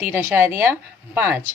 3.5۔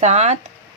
7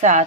7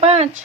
5۔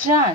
4۔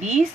20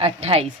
28۔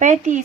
35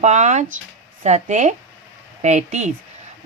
5 7 35۔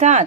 7۔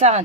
7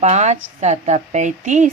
5 7 35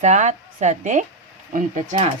7 7 49۔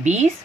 20،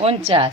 49۔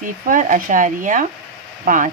0.5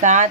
7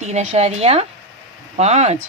3.5۔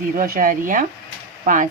0.5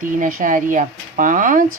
3.5،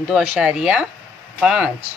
2.5۔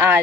R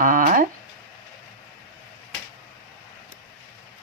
R۔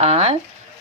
R۔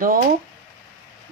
2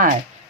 R۔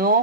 2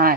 R۔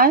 R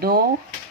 2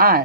R۔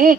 1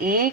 1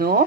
2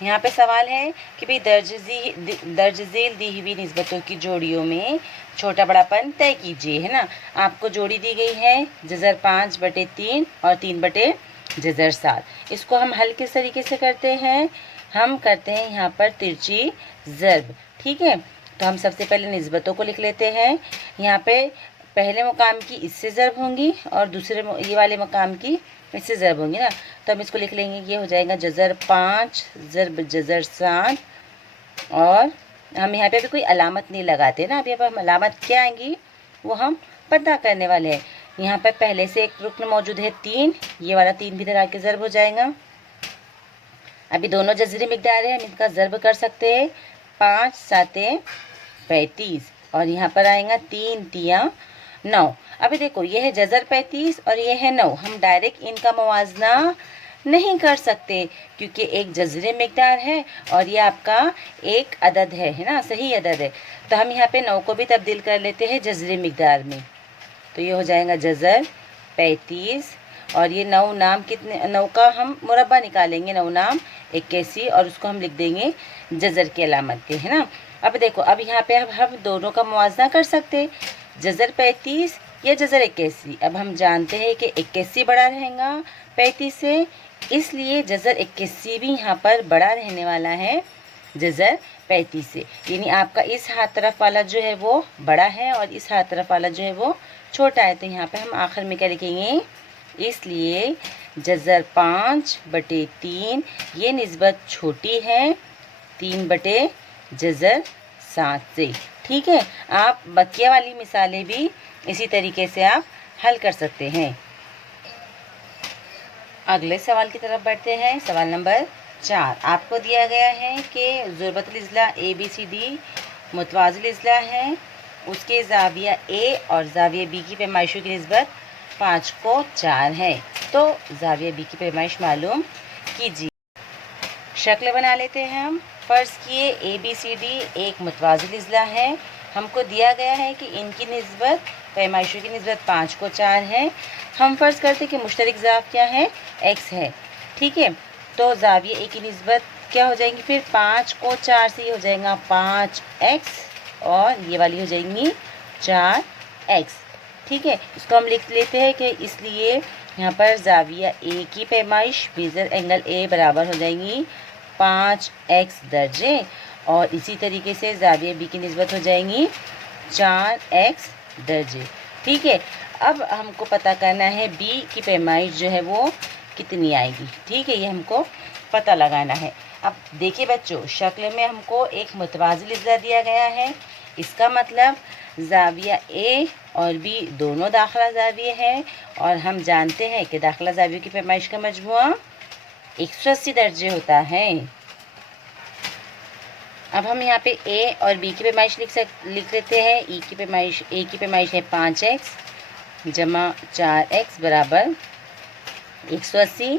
यहाँ पे सवाल है कि भाई दर्ज झेल दी हुई निस्बतों की जोड़ियों में छोटा बड़ापन तय कीजिए, है ना। आपको जोड़ी दी गई है जज़र 5/3 और 3/7। इसको हम हल किस तरीके से करते हैं, हम करते हैं यहाँ पर तिरछी ज़र्ब, ठीक है। तो हम सबसे पहले निस्बतों को लिख लेते हैं। यहाँ पे पहले मकाम की इससे ज़र्ब होंगी और दूसरे ये वाले मकाम की इससे ज़र्ब होंगी ना। तो हम इसको लिख लेंगे, ये हो जाएगा जज़र 5 ज़र्ब जज़र 7। और हम यहाँ पे अभी कोई अलामत नहीं लगाते ना, अभी हम अलामत क्या आएंगी वो हम पता करने वाले हैं। यहाँ पे पहले से एक रुकन मौजूद है 3, ये वाला 3 भी इधर आके ज़र्ब हो जाएगा। अभी दोनों जज़री मिक़दार है, हम इनका ज़र्ब कर सकते हैं। 5 7 35 और यहाँ पर आएगा 3 3 9। अभी देखो ये है जज़र 35 और ये है 9, हम डायरेक्ट इनका मुवाजना नहीं कर सकते क्योंकि एक जज़री मिक़दार है और ये आपका एक अदद है ना, सही अदद है। तो हम यहाँ पे 9 को भी तब्दील कर लेते हैं जज़री मिक़दार में। तो ये हो जाएगा जज़र 35 और ये 9 नाम कितने, 9 का हम मुरब्बा निकालेंगे, 9 नाम 81 और उसको हम लिख देंगे जज़र की अलामत के, है ना। अब देखो अब यहाँ पे हम दोनों का मुवाजना कर सकते, जज़र 35 या जज़र 81। अब हम जानते हैं कि 81 बड़ा रहेगा 35 से, इसलिए जज़र 81 भी यहाँ पर बड़ा रहने वाला है जज़र 35 से। यानी आपका इस हाथ तरफ वाला जो है वो बड़ा है और इस हाथ तरफ वाला जो है वो छोटा है। तो यहाँ पे हम आखिर में क्या लिखेंगे, इसलिए जज़र 5/3 ये निस्बत छोटी है 3/जज़र 7 से, ठीक है। आप बकिया वाली मिसालें भी इसी तरीके से आप हल कर सकते हैं। अगले सवाल की तरफ बढ़ते हैं। सवाल नंबर 4 आपको दिया गया है कि ज़ुरबतुल इज़्ला ABCD मुतवाज़िल इज़्ला है, उसके ज़ाविया A और ज़ाविया B की पैमाइशों की निस्बत 5:4 है। तो ज़ाविया B की पैमाइश मालूम कीजिए। शक्ल बना लेते हैं हम। फ़र्ज़ किए ABCD एक मुतवाज़िल इज़्ला है, हमको दिया गया है कि इनकी निस्बत पैमाइशों की निस्बत 5:4 है। हम फ़र्ज़ करते हैं कि मुश्तरक ज़ाव क्या है, x है, ठीक है। तो ज़ाविया A की निस्बत क्या हो जाएंगी, फिर 5:4 से ये हो जाएगा 5x और ये वाली हो जाएंगी 4x, ठीक है। इसको हम लिख लेते हैं कि इसलिए यहाँ पर ज़ाविया A की पैमाइश मेजर एंगल A बराबर हो जाएंगी 5x दर्जे और इसी तरीके से ज़ाविया B की निस्बत हो जाएंगी 4x दर्जे, ठीक है। अब हमको पता करना है B की पैमाइश जो है वो कितनी आएगी, ठीक है, ये हमको पता लगाना है। अब देखिए बच्चों, शक्ल में हमको एक मुतवाज़िल इज़्ला दिया गया है, इसका मतलब ज़ाविया A और B दोनों दाखिला ज़ाविये हैं और हम जानते हैं कि दाखिला ज़ावियों की पैमाइश का मजमुआ 180 दर्जे होता है। अब हम यहाँ पे A और B की पैमाइश लिख लेते हैं। A की पैमाइश है 5x जमा 4x बराबर 180।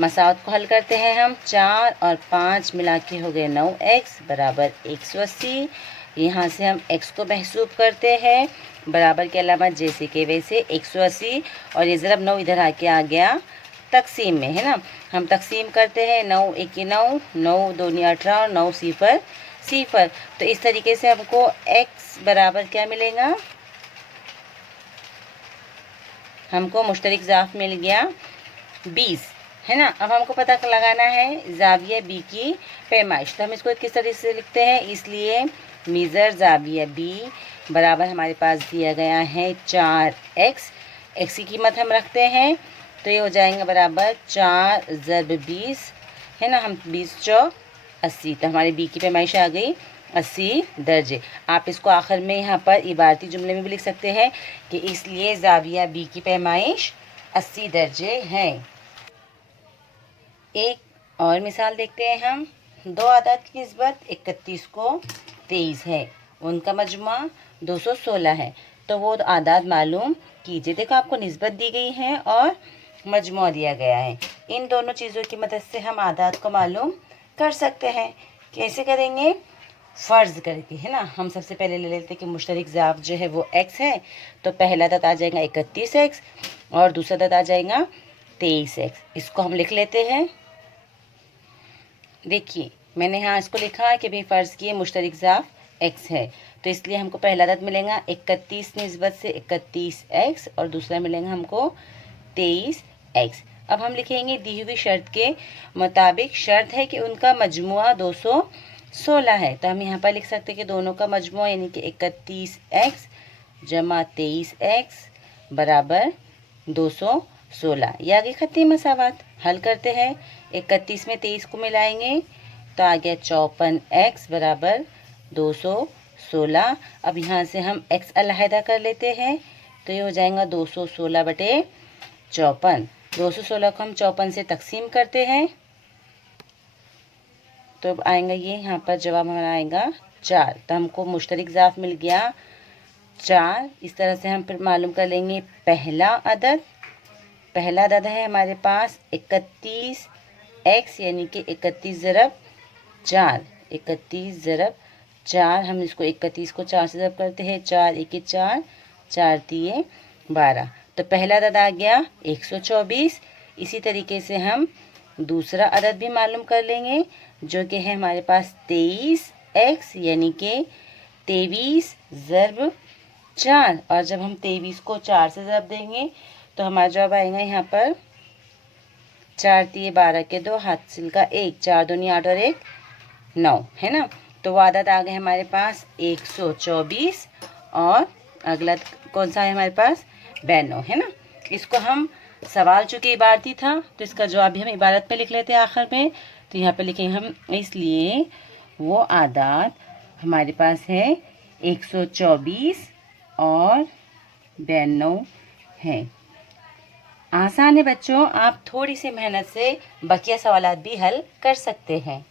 मसावत को हल करते हैं हम, 4 और 5 मिला के हो गए 9x बराबर 180। यहाँ से हम x को महसूब करते हैं, बराबर की अलामत जैसे कि वैसे 180 और ये ज़रब 9 इधर आके आ गया तकसीम में, है ना। हम तकसीम करते हैं, 9 1 9, 9 2 18 और 9 0 0। तो इस तरीके से हमको x बराबर क्या मिलेगा, हमको मुश्तरक ज़ाफ मिल गया 20, है ना। अब हमको पता लगाना है ज़ाविया B की पैमाइश। तो हम इसको किस तरीके से लिखते हैं, इसलिए मेजर ज़ाविया B बराबर हमारे पास दिया गया है 4x, x की कीमत हम रखते हैं तो ये हो जाएंगे बराबर 4 ज़रब 20, है ना। हम 20 चौक 80, तो हमारी B की पैमाइश आ गई 80 दर्जे। आप इसको आखिर में यहाँ पर इबारती जुमले में भी लिख सकते हैं कि इसलिए ज़ाविया B की पैमाइश 80 दर्जे हैं। एक और मिसाल देखते हैं हम। दो आदाद की निस्बत 31 को 23 है, उनका मजमुआ 216 है, तो वो आदाद मालूम कीजिए। देखो आपको निस्बत दी गई है और मजमुआ दिया गया है, इन दोनों चीज़ों की मदद से हम आदाद को मालूम कर सकते हैं। कैसे करेंगे, फ़र्ज़ करके, है ना। हम सबसे पहले ले लेते हैं कि मुश्तरक ज़ाफ जो है वो x है, तो पहला अदद आ जाएगा 31x और दूसरा अदद आ जाएगा 23x। इसको हम लिख लेते हैं, देखिए मैंने यहाँ इसको लिखा है कि भाई फ़र्ज़ किए मुश्तरक ज़ाफ x है, तो इसलिए हमको पहला अदद मिलेगा 31 निस्बत से 31x और दूसरा मिलेगा हमको 23x। अब हम लिखेंगे दी हुई शर्त के मुताबिक शर्त है कि उनका मजमुआ 216 है, तो हम यहाँ पर लिख सकते हैं कि दोनों का मजमुआ यानी कि 31x जमा 23x बराबर 216। ये आगे खत्ती मसावत हल करते हैं। 31 में 23 को मिलाएंगे तो आ गया 54x बराबर 216। अब यहाँ से हम x अलहदा कर लेते हैं तो ये हो जाएगा 216 बटे 54। 216 को हम 54 से तकसीम करते हैं तो अब आएगा ये यहाँ पर जवाब हमारा आएगा 4। तो हमको मुश्तरक ज़ाफ मिल गया 4। इस तरह से हम फिर मालूम कर लेंगे पहला अदद है हमारे पास 31x यानी कि 31 ज़रब 4। 31 ज़रब 4, हम इसको 31 को 4 से ज़रब करते हैं, 4 1 4, 4 3 12। तो पहला अदद आ गया 124। इसी तरीके से हम दूसरा अदद भी मालूम कर लेंगे जो कि है हमारे पास 23x यानी कि 23 ज़रब 4। और जब हम 23 को 4 से ज़रब देंगे तो हमारा जवाब आएगा यहाँ पर 4 3 12 के 2 हासिल का 1, 4 दूनी 8 और 1 9 है ना। तो वो अदद आ गए हमारे पास 124 और अगला कौन सा है हमारे पास 92 है ना। इसको हम सवाल चूँकि इबारती था तो इसका जवाब भी हम इबारत में लिख लेते हैं आखिर में। तो यहाँ पे लिखेंगे हम, इसलिए वो आदात हमारे पास है 124 और 92 है। आसान है बच्चों, आप थोड़ी सी मेहनत से बकिया सवालात भी हल कर सकते हैं।